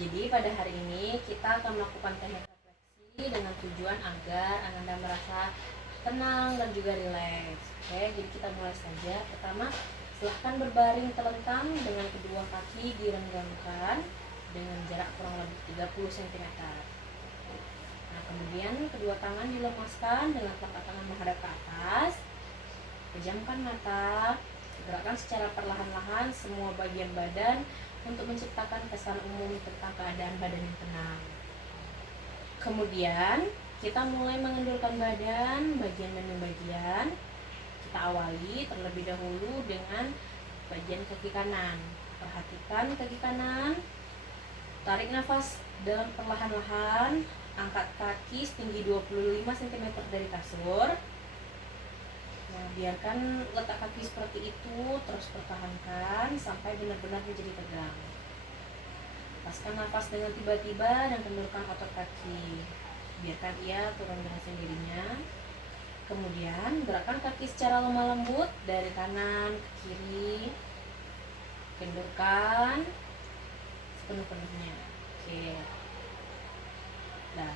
Jadi pada hari ini kita akan melakukan teknik refleksi dengan tujuan agar Ananda merasa tenang dan juga rileks. Oke, jadi kita mulai saja. Pertama, silahkan berbaring telentang dengan kedua kaki direnggangkan dengan jarak kurang lebih 30 cm. Nah, kemudian kedua tangan dilemaskan dengan telapak tangan menghadap ke atas. Pejamkan mata, gerakkan secara perlahan-lahan semua bagian badan untuk menciptakan kesan umum tentang keadaan badan yang tenang. Kemudian kita mulai mengendurkan badan bagian demi bagian. Kita awali terlebih dahulu dengan bagian kaki kanan. Perhatikan kaki kanan. Tarik nafas dalam perlahan-lahan. Angkat kaki setinggi 25 cm dari kasur. Nah, biarkan letak kaki seperti itu, terus pertahankan sampai benar-benar menjadi tegang. Lepaskan nafas dengan tiba-tiba dan kendurkan otot kaki. Biarkan ia turun dengan sendirinya. Kemudian gerakkan kaki secara lemah lembut dari kanan ke kiri. Kendurkan sepenuh-penuhnya. Oke. Nah,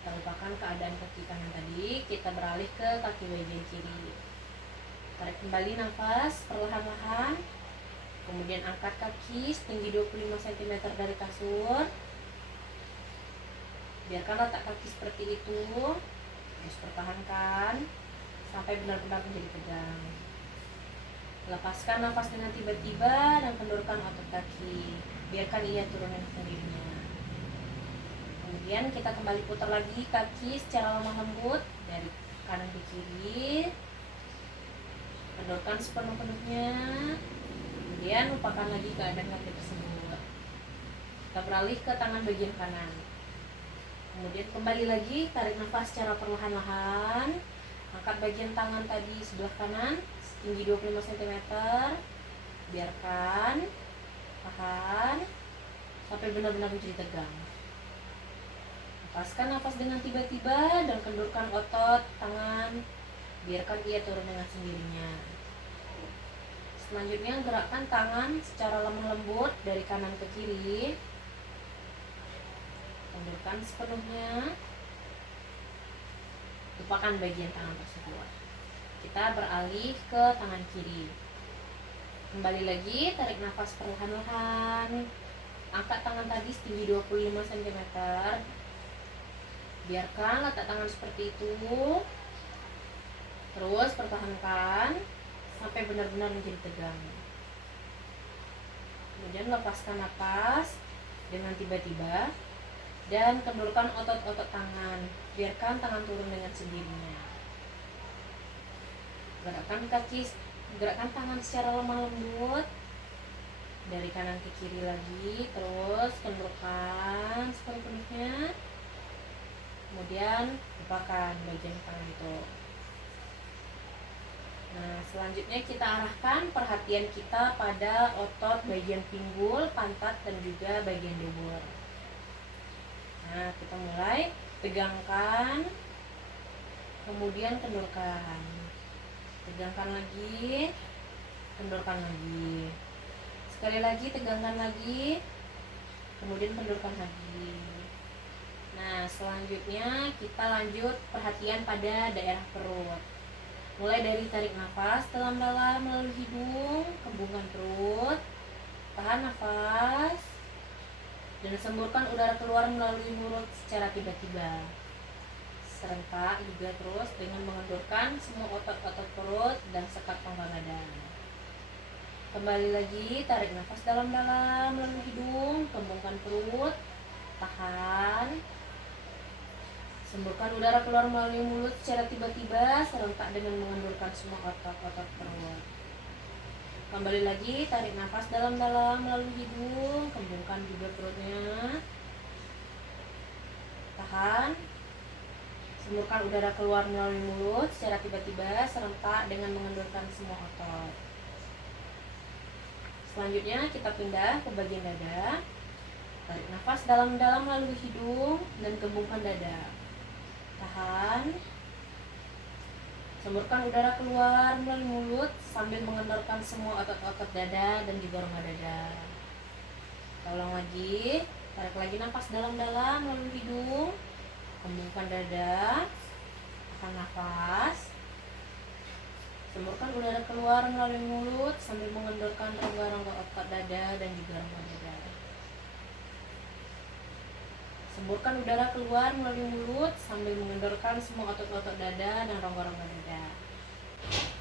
kita lupakan keadaan kaki kanan tadi, kita beralih ke kaki bagian kiri. Tarik kembali nafas perlahan-lahan. Kemudian angkat kaki setinggi 25 cm dari kasur. Biarkan letak kaki seperti itu. Terus pertahankan sampai benar-benar menjadi tegang. Lepaskan nafas dengan tiba-tiba dan kendurkan otot kaki. Biarkan ia turun dengan sendirinya. Kemudian kita kembali putar lagi kaki secara lemah lembut dari kanan ke kiri. Kendurkan sepenuh-penuhnya. Kemudian lupakan lagi keadaan kaki tersebut. Kita beralih ke tangan bagian kanan. Kemudian kembali lagi, tarik nafas secara perlahan-lahan. Angkat bagian tangan tadi sebelah kanan setinggi 25 cm. Biarkan tahan sampai benar-benar menjadi tegang. Lepaskan nafas dengan tiba-tiba dan kendurkan otot tangan. Biarkan ia turun dengan sendirinya. Selanjutnya gerakkan tangan secara lemah lembut dari kanan ke kiri. Kendurkan sepenuhnya. Lupakan bagian tangan tersebut. Kita beralih ke tangan kiri. Kembali lagi, tarik nafas perlahan-lahan. Angkat tangan tadi setinggi 25 cm. Biarkan letak tangan seperti itu. Terus pertahankan sampai benar-benar menjadi tegang. Kemudian lepaskan napas dengan tiba-tiba dan kendurkan otot-otot tangan. Biarkan tangan turun dengan sendirinya. Gerakkan tangan secara lemah lembut dari kanan ke kiri lagi. Terus kendurkan sepenuhnya. Kemudian lupakan bagian tangan itu. Nah, selanjutnya kita arahkan perhatian kita pada otot bagian pinggul, pantat, dan juga bagian dubur. Nah, kita mulai tegangkan, kemudian kendurkan. Tegangkan lagi, kendurkan lagi. Sekali lagi tegangkan lagi, kemudian kendurkan lagi. Nah, selanjutnya kita lanjut perhatian pada daerah perut. Mulai dari tarik nafas dalam-dalam melalui hidung, kembungkan perut, tahan nafas, dan semburkan udara keluar melalui mulut secara tiba-tiba. Serentak juga terus dengan mengendurkan semua otot-otot perut dan sekat pangkal dada. Kembali lagi, tarik nafas dalam-dalam melalui hidung, kembungkan perut, tahan. Semburkan udara keluar melalui mulut secara tiba-tiba serentak dengan mengendurkan semua otot-otot perut. Kembali lagi, tarik nafas dalam-dalam melalui hidung, kembungkan juga perutnya. Tahan. Semburkan udara keluar melalui mulut secara tiba-tiba serentak dengan mengendurkan semua otot. Selanjutnya kita pindah ke bagian dada. Tarik nafas dalam-dalam melalui hidung dan kembungkan dada. Tahan. Semburkan udara keluar melalui mulut sambil mengendorkan semua otot-otot dada dan juga rongga dada. Kita ulang lagi. Tarik lagi nafas dalam-dalam melalui hidung. Kembungkan dada. Tahan nafas. Semburkan udara keluar melalui mulut sambil mengendorkan rongga-rongga otot dada dan juga rongga dada. Semburkan udara keluar melalui mulut sambil mengendorkan semua otot-otot dada dan rongga-rongga dada.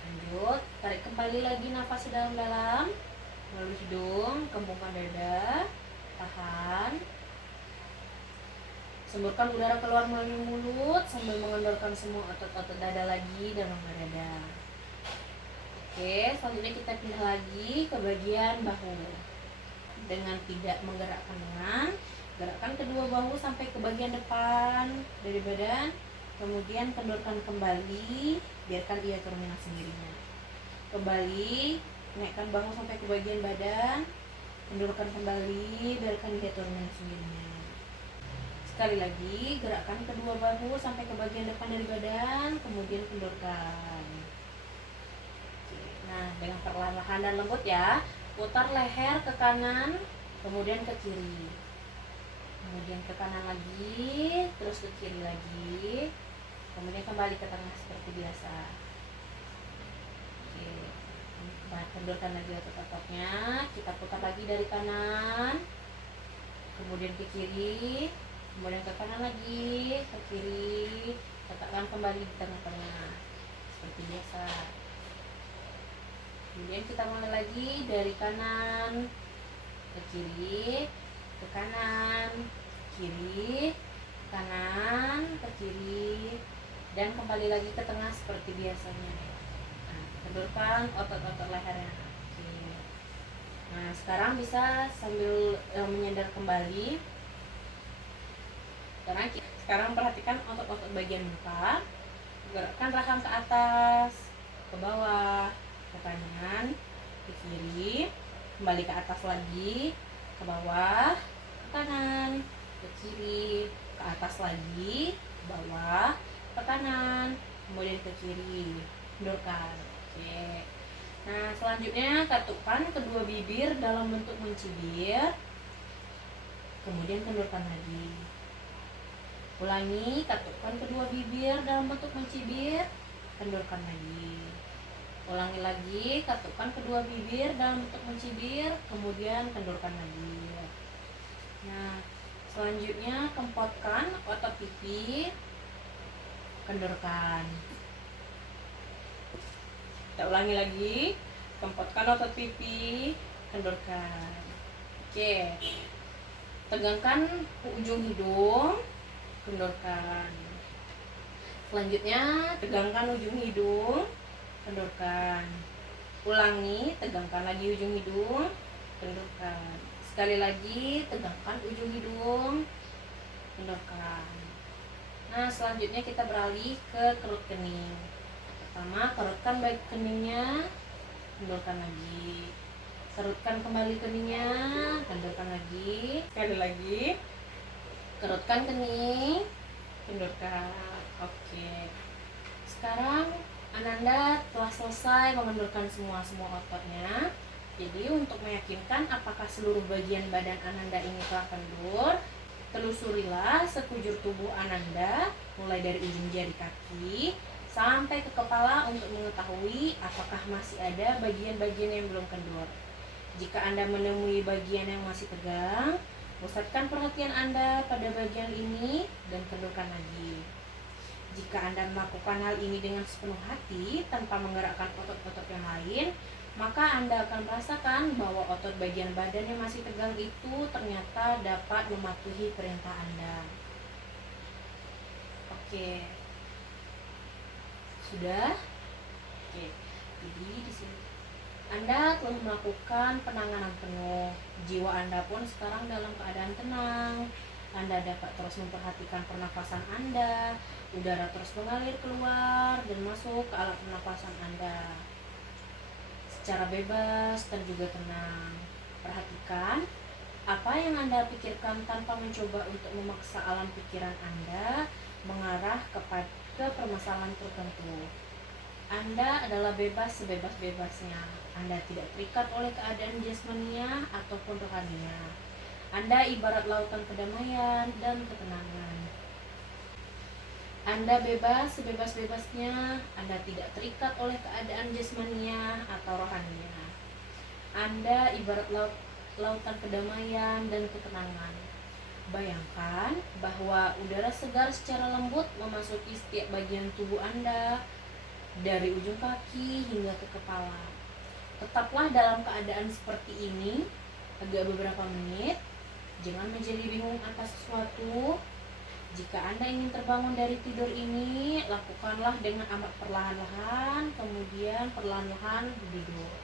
Lanjut, tarik kembali lagi nafas dalam-dalam melalui hidung, kembungkan dada, tahan. Semburkan udara keluar melalui mulut sambil mengendorkan semua otot-otot dada lagi dan rongga dada. Oke, selanjutnya kita pindah lagi ke bagian bahu. Dengan tidak menggerakkan lengan, gerakkan kedua bahu sampai ke bagian depan dari badan. Kemudian kendorkan kembali, biarkan ia turun dengan sendirinya. Kembali, naikkan bahu sampai ke bagian badan. Kendorkan kembali, biarkan dia turun dengan sendirinya. Sekali lagi, gerakkan kedua bahu sampai ke bagian depan dari badan, kemudian kendorkan. Nah, dengan perlahan-lahan dan lembut ya. Putar leher ke kanan, kemudian ke kiri. Kemudian ke kanan lagi, terus ke kiri lagi. Kemudian kembali ke tengah seperti biasa. Oke. Kendorkan lagi otot-ototnya. Kita putar lagi dari kanan, kemudian ke kiri, kemudian ke kanan lagi, ke kiri. Letakkan kembali di tengah-tengah seperti biasa. Kemudian kita mulai lagi dari kanan ke kiri, ke kanan, kiri, kanan, ke kiri, dan kembali lagi ke tengah seperti biasanya. Nah, kendorkan otot-otot lehernya. Oke. Nah, sekarang bisa sambil menyandar kembali. Sekarang perhatikan otot-otot bagian muka. Gerakkan rahang ke atas, ke bawah, ke kanan, ke kiri, kembali ke atas lagi, ke bawah, ke kanan, ke kiri, ke atas lagi, ke bawah, ke kanan, kemudian ke kiri. Kendorkan. Oke. Nah, selanjutnya katukkan kedua bibir dalam bentuk mencibir, kemudian kendorkan lagi. Ulangi, katukkan kedua bibir dalam bentuk mencibir, kendorkan lagi. Ulangi lagi, katukkan kedua bibir dalam bentuk mencibir, kemudian kendorkan lagi. Nah, selanjutnya kempotkan otot pipi, kendorkan. Kita ulangi lagi, kempotkan otot pipi, kendorkan. Oke. Tegangkan ujung hidung, kendorkan. Selanjutnya tegangkan ujung hidung, kendorkan. Ulangi, tegangkan lagi ujung hidung, kendorkan. Sekali lagi, tegangkan ujung hidung, kendorkan. Nah, selanjutnya kita beralih ke kerut kening. Pertama, kerutkan baik keningnya, kendorkan lagi. Kerutkan kembali keningnya, kendorkan lagi. Sekali lagi, kerutkan kening, kendorkan. Oke. Sekarang Ananda telah selesai mengendorkan semua ototnya. Jadi untuk meyakinkan apakah seluruh bagian badan Ananda ini telah kendur, telusurilah sekujur tubuh Ananda mulai dari ujung jari kaki sampai ke kepala untuk mengetahui apakah masih ada bagian-bagian yang belum kendur. Jika Anda menemui bagian yang masih tegang, pusatkan perhatian Anda pada bagian ini dan kendorkan lagi. Jika Anda melakukan hal ini dengan sepenuh hati tanpa menggerakkan otot-otot yang lain, maka Anda akan merasakan bahwa otot bagian badan yang masih tegang itu ternyata dapat mematuhi perintah Anda. Oke. Sudah? Oke. Jadi di sini Anda telah melakukan penanganan penuh. Jiwa Anda pun sekarang dalam keadaan tenang. Anda dapat terus memperhatikan pernafasan Anda. Udara terus mengalir keluar dan masuk ke alat pernapasan Anda secara bebas dan juga tenang. Perhatikan apa yang Anda pikirkan tanpa mencoba untuk memaksa alam pikiran Anda mengarah ke permasalahan tertentu. Anda adalah bebas sebebas-bebasnya. Anda tidak terikat oleh keadaan jasmaninya ataupun rohaninya. Anda ibarat lautan kedamaian dan ketenangan. Anda bebas sebebas-bebasnya, Anda tidak terikat oleh keadaan jasmania atau rohania. Anda ibarat lautan kedamaian dan ketenangan. Bayangkan bahwa udara segar secara lembut memasuki setiap bagian tubuh Anda, dari ujung kaki hingga ke kepala. Tetaplah dalam keadaan seperti ini agak beberapa menit. Jangan menjadi bingung atas sesuatu. Jika Anda ingin terbangun dari tidur ini, lakukanlah dengan amat perlahan-lahan, kemudian perlahan-lahan duduk.